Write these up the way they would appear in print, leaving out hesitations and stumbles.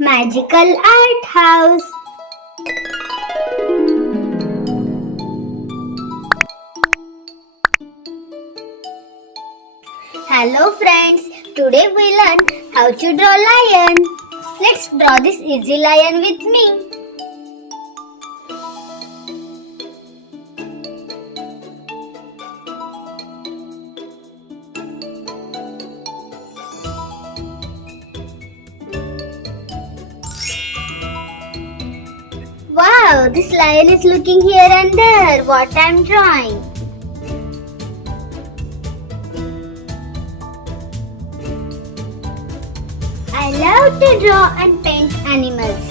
Magical Art House. Hello friends, today we learn how to draw lion. Let's draw this easy lion with me. Wow, this lion is looking here and there what I'm drawing. I love to draw and paint animals.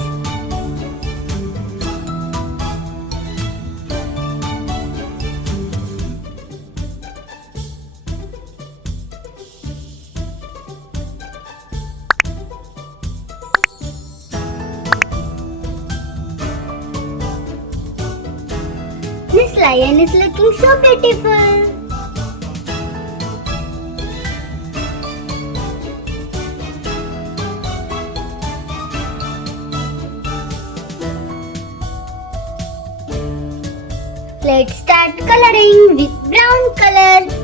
This lion is looking so beautiful. Let's start coloring with brown color.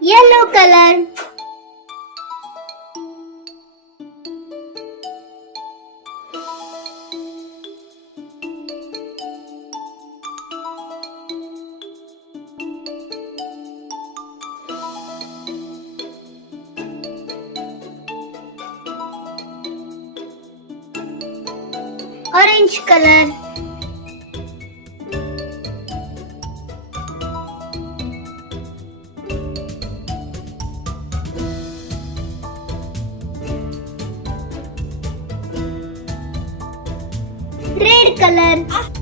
Yellow color. Orange color. Red color.